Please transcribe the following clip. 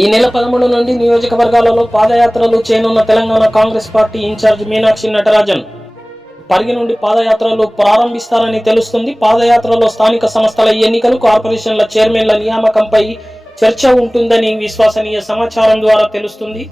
ఈ నెల 13 నుండి నియోజకవర్గాలలో పాదయాత్రలు చేయనున్న తెలంగాణ కాంగ్రెస్ పార్టీ ఇన్ఛార్జ్ మీనాక్షి నటరాజన్ పరిగి నుండి పాదయాత్రలు ప్రారంభిస్తారని తెలుస్తుంది. పాదయాత్రలో స్థానిక సంస్థల ఎన్నికలు, కార్పొరేషన్ల చైర్మన్ల నియామకంపై చర్చ ఉంటుందని విశ్వసనీయ సమాచారం ద్వారా తెలుస్తుంది.